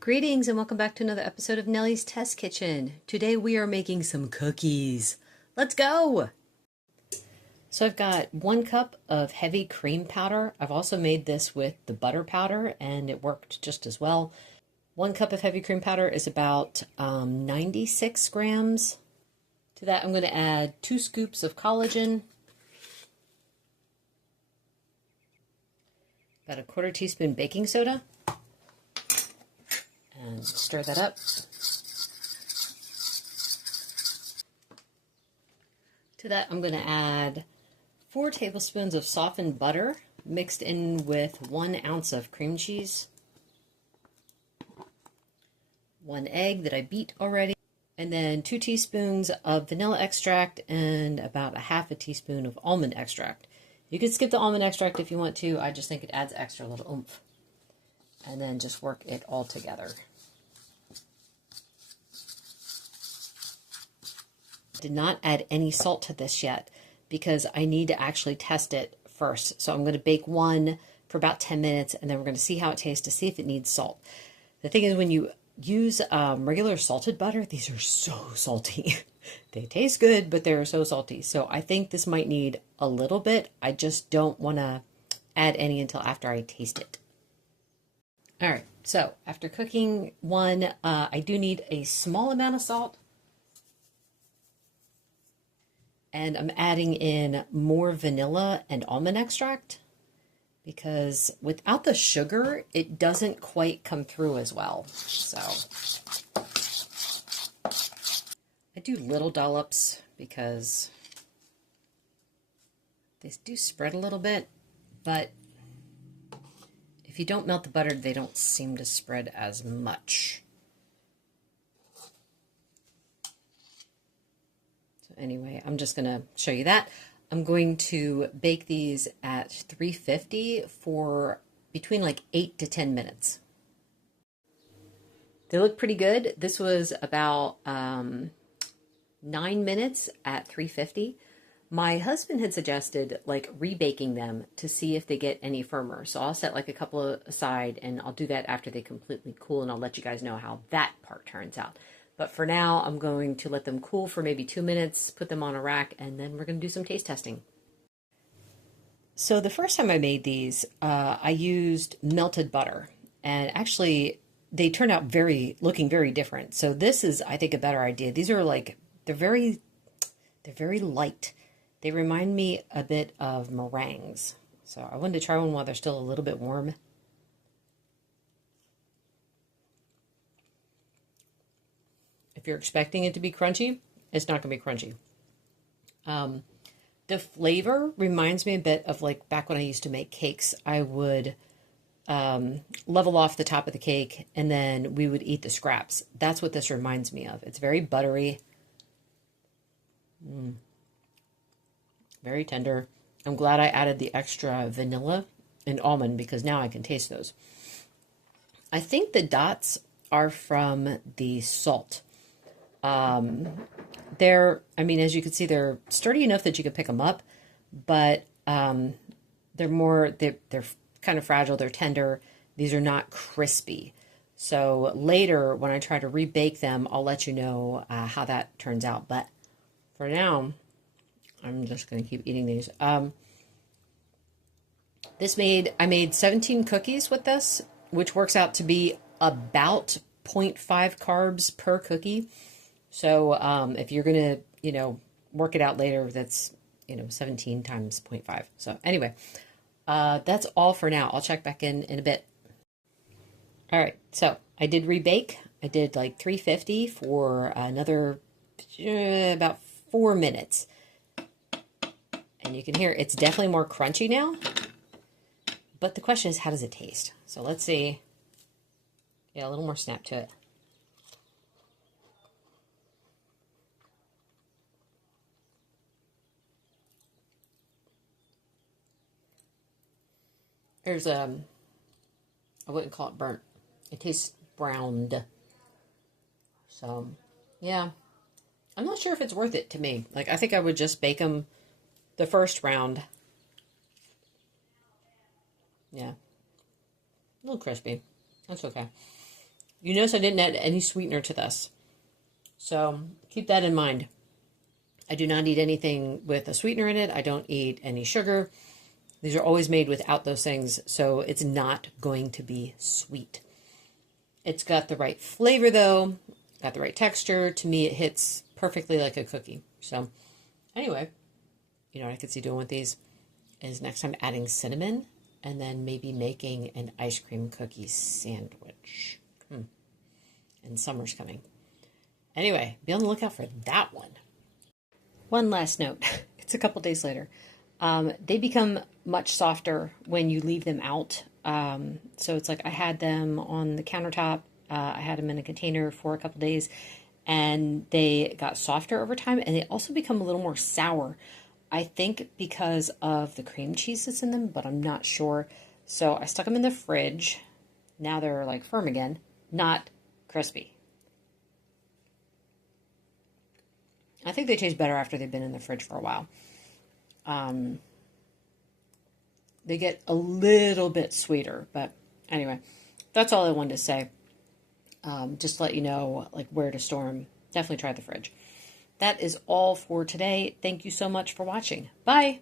Greetings and welcome back to another episode of Nellie's Test Kitchen. Today we are making some cookies. Let's go! So I've got 1 cup of heavy cream powder. I've also made this with the butter powder and it worked just as well. 1 cup of heavy cream powder is about 96 grams. To that I'm going to add 2 scoops of collagen. About a 1/4 teaspoon baking soda. And stir that up. To that, I'm going to add 4 tablespoons of softened butter mixed in with 1 ounce of cream cheese, 1 egg that I beat already, and then 2 teaspoons of vanilla extract and about a 1/2 teaspoon of almond extract. You could skip the almond extract if you want to. I just think it adds extra little oomph. And then just work it all together. Did not add any salt to this yet because I need to actually test it first. So I'm going to bake one for about 10 minutes and then we're going to see how it tastes to see if it needs salt. The thing is, when you use regular salted butter, these are so salty. They taste good, but they're so salty. So I think this might need a little bit. I just don't want to add any until after I taste it. All right, so after cooking one, I do need a small amount of salt. And I'm adding in more vanilla and almond extract because without the sugar, it doesn't quite come through as well. So I do little dollops because they do spread a little bit, but if you don't melt the butter, they don't seem to spread as much. Anyway, I'm just going to show you that. I'm going to bake these at 350 for between like 8 to 10 minutes. They look pretty good. This was about 9 minutes at 350. My husband had suggested like rebaking them to see if they get any firmer. So I'll set like a couple aside and I'll do that after they completely cool and I'll let you guys know how that part turns out. But for now, I'm going to let them cool for maybe 2 minutes, put them on a rack, and then we're going to do some taste testing. So the first time I made these, I used melted butter. And actually, they turned out looking very different. So this is, I think, a better idea. These are like, they're very light. They remind me a bit of meringues. So I wanted to try one while they're still a little bit warm. If you're expecting it to be crunchy, it's not going to be crunchy. The flavor reminds me a bit of like back when I used to make cakes. I would level off the top of the cake and then we would eat the scraps. That's what this reminds me of. It's very buttery. Very tender. I'm glad I added the extra vanilla and almond because now I can taste those. I think the dots are from the salt. As you can see, they're sturdy enough that you can pick them up, but they're kind of fragile. They're tender. These are not crispy. So later, when I try to rebake them, I'll let you know how that turns out. But for now, I'm just going to keep eating these. I made 17 cookies with this, which works out to be about 0.5 carbs per cookie. So if you're going to, work it out later, that's, 17 times 0.5. So anyway, that's all for now. I'll check back in a bit. All right. So I did rebake. I did like 350 for another about 4 minutes. And you can hear it's definitely more crunchy now. But the question is, how does it taste? So let's see. Yeah, a little more snap to it. There's I wouldn't call it burnt. It tastes browned. So, yeah. I'm not sure if it's worth it to me. Like, I think I would just bake them the first round. Yeah. A little crispy. That's okay. You notice I didn't add any sweetener to this. So keep that in mind. I do not eat anything with a sweetener in it. I don't eat any sugar. These are always made without those things, so it's not going to be sweet. It's got the right flavor, though. Got the right texture. To me, it hits perfectly like a cookie. So anyway, you know what I could see doing with these is next time adding cinnamon and then maybe making an ice cream cookie sandwich. And summer's coming. Anyway, be on the lookout for that one. One last note. It's a couple days later. They become much softer when you leave them out. So it's like I had them on the countertop. I had them in a container for a couple days, and they got softer over time, and they also become a little more sour. I think because of the cream cheese that's in them, but I'm not sure. So I stuck them in the fridge. Now they're like firm again, not crispy. I think they taste better after they've been in the fridge for a while. They get a little bit sweeter, but anyway, that's all I wanted to say. Just to let you know, like, where to store them. Definitely try the fridge. That is all for today. Thank you so much for watching. Bye.